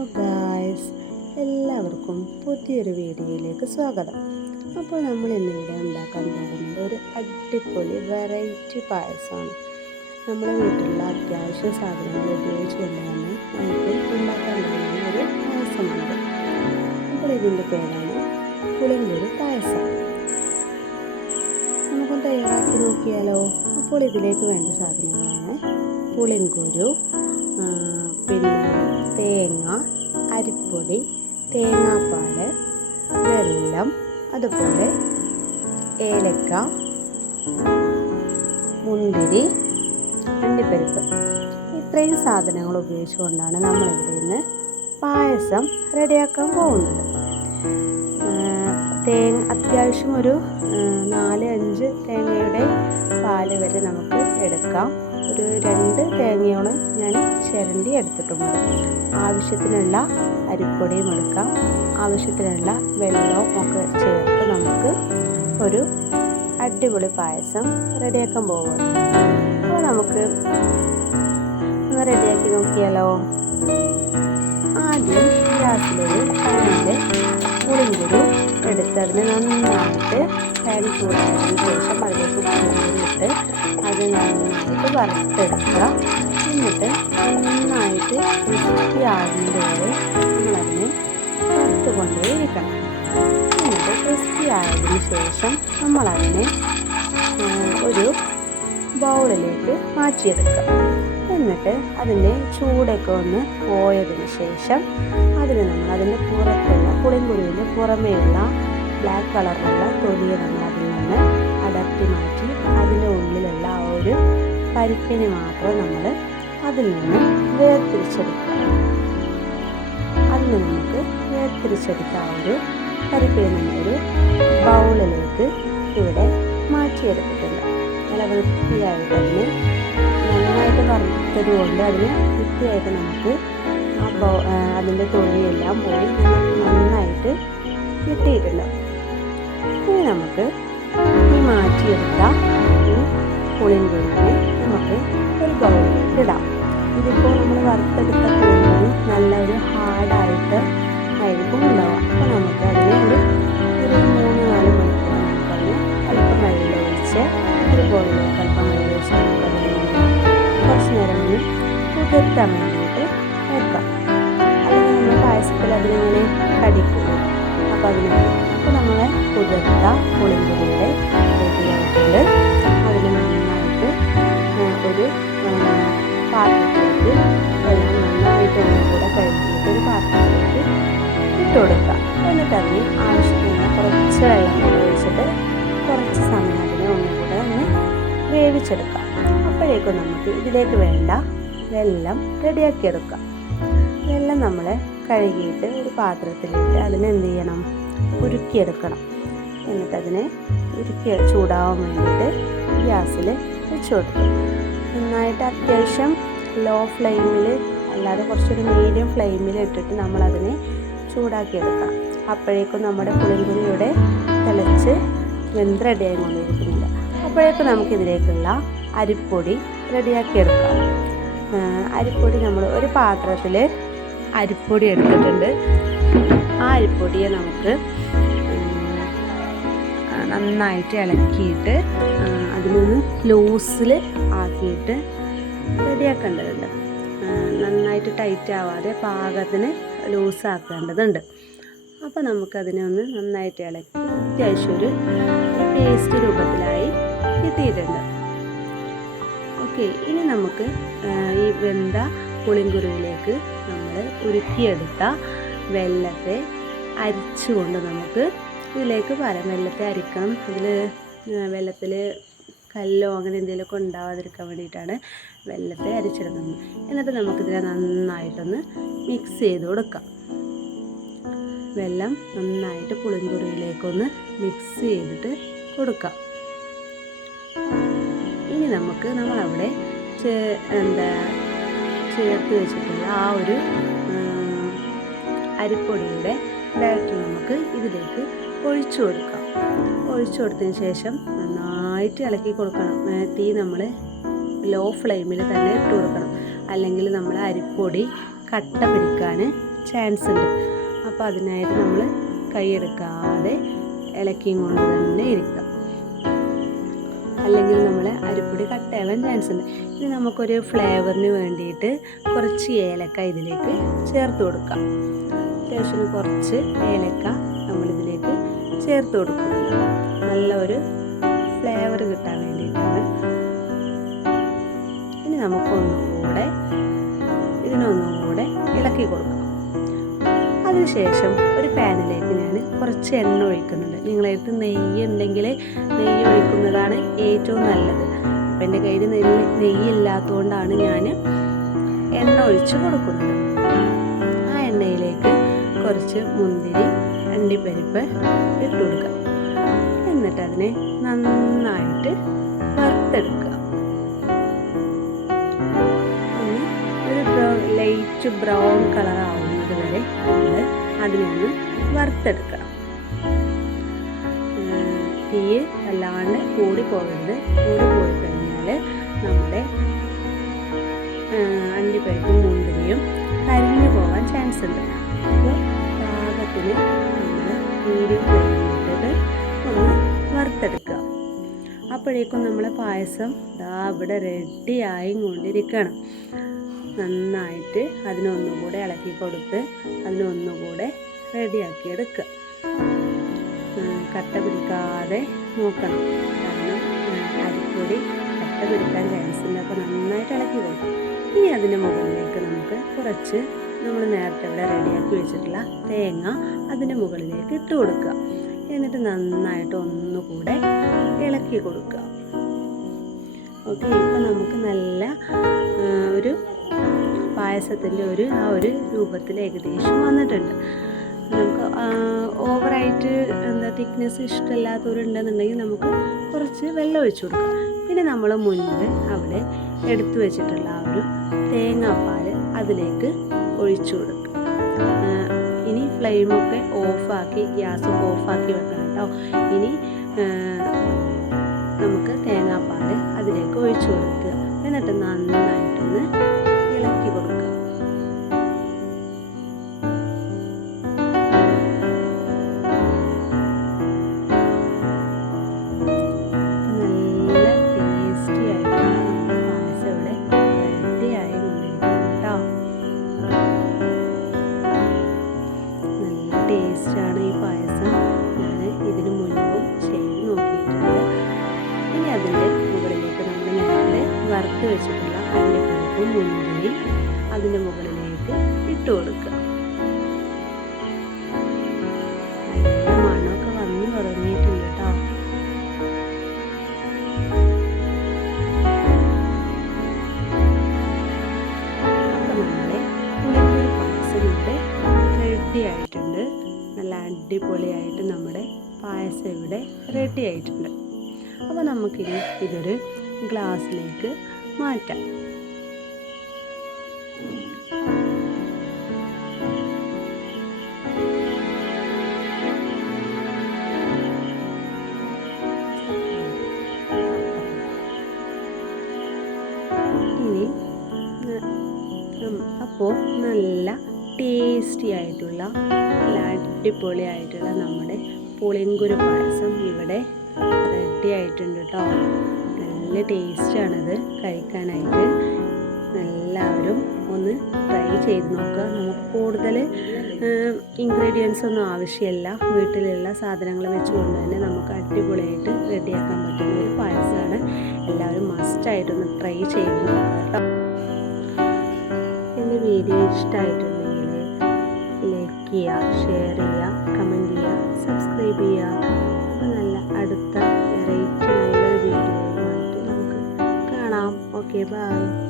Guys എല്ലാവർക്കും പുതിയൊരു വീഡിയോയിലേക്ക് സ്വാഗതം. അപ്പോൾ നമ്മൾ ഇന്നിവിടെ ഉണ്ടാക്കാൻ പോകുന്നത് ഒരു അടിപൊളി വെറൈറ്റി പായസമാണ്. നമ്മുടെ വീട്ടിലുള്ള അത്യാവശ്യ സാധനങ്ങൾ ഉപയോഗിച്ചുകൊണ്ട് തന്നെ നമുക്ക് ഉണ്ടാക്കാൻ കഴിയുന്ന ഒരു പായസമുണ്ട്. അപ്പോൾ ഇതിന്റെ പേരാണ് പുളിങ്കൂടി പായസം. നമുക്കൊന്ന് തയ്യാറാക്കി നോക്കിയാലോ? അപ്പോൾ ഇതിലേക്ക് വേണ്ട സാധനങ്ങളാണ് പുളിങ്കുരു പിന്നെ തേങ്ങ അരിപ്പൊടി തേങ്ങാപ്പാൽ വെള്ളം അതുപോലെ ഏലക്ക മുന്തിരി അണ്ടിപ്പരിപ്പ് ഇത്രയും സാധനങ്ങൾ ഉപയോഗിച്ചുകൊണ്ടാണ് നമ്മളിവിടെ നിന്ന് പായസം റെഡിയാക്കാൻ പോകുന്നത്. തേങ്ങ അത്യാവശ്യം ഒരു നാല് അഞ്ച് തേങ്ങയുടെ പാൽ വരെ നമുക്ക് എടുക്കാം. ഒരു രണ്ട് തേങ്ങയോളം ഞാൻ ചിരണ്ടി എടുത്തിട്ടുണ്ട്. ആവശ്യത്തിനുള്ള അരിപ്പൊടിയും എടുക്കാം. ആവശ്യത്തിനുള്ള വെള്ളവും ഒക്കെ ചേർത്ത് നമുക്ക് ഒരു അടിപൊളി പായസം റെഡിയാക്കാൻ പോകുന്നു അപ്പോൾ നമുക്ക് ഒന്ന് റെഡിയാക്കി നോക്കിയാലോ? ആദ്യം ഗ്യാസിലൊരു പുളിങ്കുരു എടുത്ത് അതിനെ നന്നായിട്ട് പാൻ ചൂടാക്കിയതിന് ശേഷം അതിലേക്ക് പുളിങ്കുരു ഇട്ട് അത് നന്നായിട്ട് വറുത്തെടുക്കുക. എന്നിട്ട് നന്നായിട്ട് ക്രിസ്പി ആകുന്നത് വരെ നമ്മളതിനെ വറുത്ത് കൊണ്ടേയിരിക്കണം എന്നിട്ട് ക്രിസ്പി ശേഷം നമ്മളതിനെ ഒരു ബൗളിലേക്ക് മാറ്റിയെടുക്കുക. എന്നിട്ട് അതിന്റെ ചൂടൊക്കെ ഒന്ന് പോയതിന് ശേഷം അതിന് നമ്മൾ അതിന്റെ പുറത്തുള്ള പുളിങ്കുരുവിന്റെ പുറമേയുള്ള ബ്ലാക്ക് കളറിലുള്ള തൊലിയെ നമ്മൾ അതിൽ നിന്ന് അടർത്തി മാറ്റി അതിന്റെ ഉള്ളിലുള്ള ആ ഒരു പരിപ്പിനെ മാത്രം നമ്മൾ അതിൽ നിന്ന് വേർതിരിച്ചെടുക്കുക. അതിന് നമുക്ക് വേർതിരിച്ചെടുത്ത ആ ഒരു പരിപ്പിനെ നമ്മളൊരു ബൗളിലേക്ക് ഇവിടെ മാറ്റിയെടുത്തിട്ടുണ്ട്. നല്ല വൃത്തിയായിട്ട് അതിന് നന്നായിട്ട് വറുത്തത് കൊണ്ട് അതിന് വൃത്തിയായിട്ട് നമുക്ക് ആ ബൗ അതിന്റെ തൊലിയെല്ലാം പോയി നന്നായിട്ട് കിട്ടിയിട്ടുണ്ട്. ഇനി നമുക്ക് ഈ മാറ്റിയെടുത്ത വറുത്തെടുത്ത കൂടുതലും നല്ല ഒരു ഹാർഡായിട്ട് ആയിരിക്കും ഉണ്ടാവുക അപ്പോൾ നമുക്ക് അതിനെ ഒരു ഒരു മൂന്ന് നാല് മണിക്കൂർ നമുക്കതിന് അല്പം വെള്ളം ഒഴിച്ച് ഒരു ബോളിലേക്ക് അല്പം വെള്ളം ഒഴിച്ച് നമുക്കതിനെ കുറച്ച് നേരം ഒന്ന് കുതിർത്താൻ വേണ്ടിയിട്ട് വെക്കാം. അല്ലെങ്കിൽ നമ്മൾ പായസത്തിൽ അതിനിങ്ങനെ കടിക്കുന്നു അപ്പോൾ അതിനെ അപ്പോൾ നമ്മളെ കുതിർത്ത പുളിങ്കുരിയുടെ ഇട്ട് കൊടുക്കുക. എന്നിട്ട് അതിന് ആവശ്യത്തിന് കുറച്ച് വെള്ളം കൂടെ ഒഴിച്ചിട്ട് കുറച്ച് സമയം അതിനെ ഒന്നുകൂടെ ഒന്ന് വേവിച്ചെടുക്കുക. അപ്പോഴേക്കും നമുക്ക് ഇതിലേക്ക് വേണ്ട വെള്ളം റെഡിയാക്കി എടുക്കാം വെള്ളം നമ്മൾ കഴുകിയിട്ട് ഒരു പാത്രത്തിലിട്ട് അതിനെ എന്ത് ചെയ്യണം? ഉരുക്കിയെടുക്കണം. എന്നിട്ട് അതിനെ ഉരുക്കി ചൂടാവാൻ വേണ്ടിയിട്ട് ഗ്യാസിൽ വെച്ച് കൊടുക്കും നന്നായിട്ട് അത്യാവശ്യം ലോ ഫ്ലെയിമിൽ അല്ലാതെ കുറച്ചൊരു മീഡിയം ഫ്ലെയിമിൽ ഇട്ടിട്ട് നമ്മളതിനെ ചൂടാക്കിയെടുക്കാം. അപ്പോഴേക്കും നമ്മുടെ പുളിങ്കുരി തിളച്ച് വെന്ത് റെഡിയായി കൊണ്ടിരിക്കുന്നില്ല അപ്പോഴേക്കും നമുക്കിതിലേക്കുള്ള അരിപ്പൊടി റെഡിയാക്കിയെടുക്കാം. എടുക്കാം അരിപ്പൊടി നമ്മൾ ഒരു പാത്രത്തിൽ അരിപ്പൊടി എടുത്തിട്ടുണ്ട്. ആ അരിപ്പൊടിയെ നമുക്ക് നന്നായിട്ട് ഇളക്കിയിട്ട് അതിനൊന്ന് ലൂസിൽ ആക്കിയിട്ട് റെഡിയാക്കേണ്ടതുണ്ട്. നന്നായിട്ട് ടൈറ്റ് ആവാതെ പാകത്തിന് ലൂസാക്കേണ്ടതുണ്ട്. അപ്പോൾ നമുക്കതിനെ ഒന്ന് നന്നായിട്ട് ഇളക്കി അത്യാവശ്യം ഒരു പേസ്റ്റ് രൂപത്തിലായി കിട്ടിയിട്ടുണ്ട്. ഓക്കെ ഇനി നമുക്ക് ഈ വെന്ത പുളിങ്കുരുവിലേക്ക് നമ്മൾ ഉരുക്കിയെടുത്ത വെള്ളത്തെ അരിച്ചുകൊണ്ട് നമുക്ക് ഇതിലേക്ക് വരാം വെള്ളത്തെ അരിക്കണം അതിൽ വെള്ളത്തിൽ കല്ലോ അങ്ങനെ എന്തെങ്കിലുമൊക്കെ ഉണ്ടാവാതിരിക്കാൻ വേണ്ടിയിട്ടാണ് വെള്ളത്തെ അരിച്ചെടുക്കുന്നത് എന്നിട്ട് നമുക്കിതിനെ നന്നായിട്ടൊന്ന് മിക്സ് ചെയ്ത് കൊടുക്കാം. വെള്ളം നന്നായിട്ട് പുളിങ്കുരുവിലേക്കൊന്ന് മിക്സ് ചെയ്തിട്ട് കൊടുക്കാം. ഇനി നമുക്ക് നമ്മളവിടെ ചേ എന്താ ചേർത്ത് വെച്ചിട്ടുള്ള ആ ഒരു അരിപ്പൊടിയുടെ ബാറ്റർ നമുക്ക് ഇതിലേക്ക് ഒഴിച്ചു കൊടുക്കാം. ഒഴിച്ചു കൊടുത്തതിന് ശേഷം നന്നായിട്ട് ഇളക്കി കൊടുക്കണം. തീ നമ്മൾ ലോ ഫ്ലെയിമിൽ തന്നെ ഇട്ട് കൊടുക്കണം. അല്ലെങ്കിൽ നമ്മൾ അരിപ്പൊടി കട്ട പിടിക്കാൻ ചാൻസ് ഉണ്ട് അപ്പോൾ അതിനായിട്ട് നമ്മൾ കൈയെടുക്കാതെ ഇലക്കിയും കൊണ്ട് തന്നെ ഇരിക്കുക അല്ലെങ്കിൽ നമ്മൾ അരിപ്പൊടി കട്ടയാവാൻ ചാൻസ് ഉണ്ട് ഇനി നമുക്കൊരു ഫ്ലേവറിന് വേണ്ടിയിട്ട് കുറച്ച് ഏലക്ക ഇതിലേക്ക് ചേർത്ത് കൊടുക്കാം. അത്യാവശ്യം കുറച്ച് ഏലക്ക നമ്മളിതിലേക്ക് ചേർത്ത് കൊടുക്കുന്നുണ്ട്. നല്ല ഒരു ഫ്ലേവർ കിട്ടാൻ വേണ്ടിയിട്ടാണ്. ഇനി നമുക്കൊന്നുകൂടെ അതിനുശേഷം ഒരു പാനിലേക്ക് ഞാൻ കുറച്ച് എണ്ണ ഒഴിക്കുന്നുണ്ട്. നിങ്ങളടുത്ത് നെയ്യ് ഉണ്ടെങ്കിൽ നെയ്യ് ഒഴിക്കുന്നതാണ് ഏറ്റവും നല്ലത്. അപ്പം എന്റെ കയ്യിൽ നെയ്യ് ഇല്ലാത്തതുകൊണ്ടാണ് ഞാൻ എണ്ണ ഒഴിച്ച് കൊടുക്കുന്നത്. ആ എണ്ണയിലേക്ക് കുറച്ച് മുന്തിരി അണ്ടിപ്പരിപ്പ് ഇട്ട് കൊടുക്കുക. എന്നിട്ട് അതിനെ നന്നായിട്ട് വറുത്തെടുക്കുക. ലൈറ്റ് ബ്രൗൺ കളർ ആവുന്നത് വരെ നമ്മൾ അതിനെ ഒന്ന് വറുത്തെടുക്കണം. തീ അല്ലാണ്ട് കൂടി പോകരുത് കൂടി പോയി കഴിഞ്ഞാൽ നമ്മുടെ അണ്ടിപ്പരിപ്പും മുന്തിരിയും കരിഞ്ഞു പോകാൻ ചാൻസ് ഉണ്ട്. അപ്പോൾ പാകത്തിന് നമ്മൾ ഫ്ലെയിമിലിട്ടിട്ട് ഒന്ന് വറുത്തെടുക്കുക. അപ്പോഴേക്കും നമ്മളെ പായസം ദാ ഇവിടെ റെഡിയായി കൊണ്ടിരിക്കണം നന്നായിട്ട് അതിനൊന്നും കൂടെ ഇളക്കി കൊടുത്ത് അതിനൊന്നുകൂടെ റെഡിയാക്കി എടുക്കുക. കട്ട പിടിക്കാതെ നോക്കണം. കാരണം അരിപ്പൊടി കട്ട പിടിക്കാൻ ചാൻസ് ഉണ്ട് അപ്പോൾ നന്നായിട്ട് ഇളക്കി കൊടുക്കും ഇനി അതിന്റെ മുകളിലേക്ക് നമുക്ക് കുറച്ച് നമ്മൾ നേരത്തെ ഇവിടെ റെഡിയാക്കി വെച്ചിട്ടുള്ള തേങ്ങ അതിന്റെ മുകളിലേക്ക് ഇട്ട് കൊടുക്കുക. എന്നിട്ട് നന്നായിട്ട് ഒന്നുകൂടെ ഇളക്കി കൊടുക്കുക. ഓക്കെ ഇപ്പം നമുക്ക് നല്ല ഒരു പായസത്തിന്റെ ഒരു ആ ഒരു രൂപത്തിൽ ഏകദേശം വന്നിട്ടുണ്ട്. നമുക്ക് ഓവറായിട്ട് എന്താ തിക്നെസ് ഇഷ്ടമില്ലാത്തവരുണ്ടെന്നുണ്ടെങ്കിൽ നമുക്ക് കുറച്ച് വെള്ളം ഒഴിച്ചു കൊടുക്കാം. പിന്നെ നമ്മൾ മുൻപ് അവിടെ എടുത്തു വെച്ചിട്ടുള്ള ആ ഒരു തേങ്ങാപ്പാൽ അതിലേക്ക് ഒഴിച്ചു കൊടുക്കുക ഇനി ഫ്ലെയിമൊക്കെ ഓഫാക്കി ഗ്യാസ് ഓഫാക്കി വെക്കണം കേട്ടോ. ഇനി നമുക്ക് തേങ്ങാപ്പാൽ അതിലേക്ക് ഒഴിച്ചു കൊടുക്കുക. എന്നിട്ട് നന്നായിട്ടൊന്ന് വറുത്ത് വെച്ചിട്ടുള്ള അണ്ടിപ്പരിപ്പും മുന്തിരി അതിന്റെ മുകളിലേക്ക് ഇട്ട് കൊടുക്കുക. നല്ല നല്ല അടിപൊളിയായിട്ട് നമ്മുടെ പായസം ഇവിടെ റെഡി ആയിട്ടുണ്ട്. അപ്പോൾ നമുക്കിനി ഇതൊരു ഗ്ലാസ്സിലേക്ക് മാറ്റാം. അപ്പോൾ നല്ല ടേസ്റ്റി ആയിട്ടുള്ള നല്ല അടിപൊളി ആയിട്ടുള്ള നമ്മുടെ പുളിങ്കുരു പായസം ഇവിടെ റെഡി ആയിട്ടുണ്ട് കേട്ടോ നല്ല ടേസ്റ്റാണിത് കഴിക്കാനായിട്ട്. എല്ലാവരും ഒന്ന് ട്രൈ ചെയ്ത് നോക്കുക. നമുക്ക് കൂടുതൽ ഇൻഗ്രീഡിയൻസ് ഒന്നും ആവശ്യമില്ല. വീട്ടിലുള്ള സാധനങ്ങൾ വെച്ചുകൊണ്ട് തന്നെ നമുക്ക് അടിപൊളിയായിട്ട് റെഡിയാക്കാൻ പറ്റുന്ന ഒരു പായസമാണ്. എല്ലാവരും മസ്റ്റായിട്ടൊന്ന് ട്രൈ ചെയ്ത് നോക്കുക. എന്റെ വീഡിയോ ഇഷ്ടമായിട്ടുണ്ടെങ്കിൽ ലൈക്ക് ചെയ്യുക ഷെയർ ചെയ്യുക കമന്റ് ചെയ്യുക സബ്സ്ക്രൈബ് ചെയ്യുക. Okay, bye.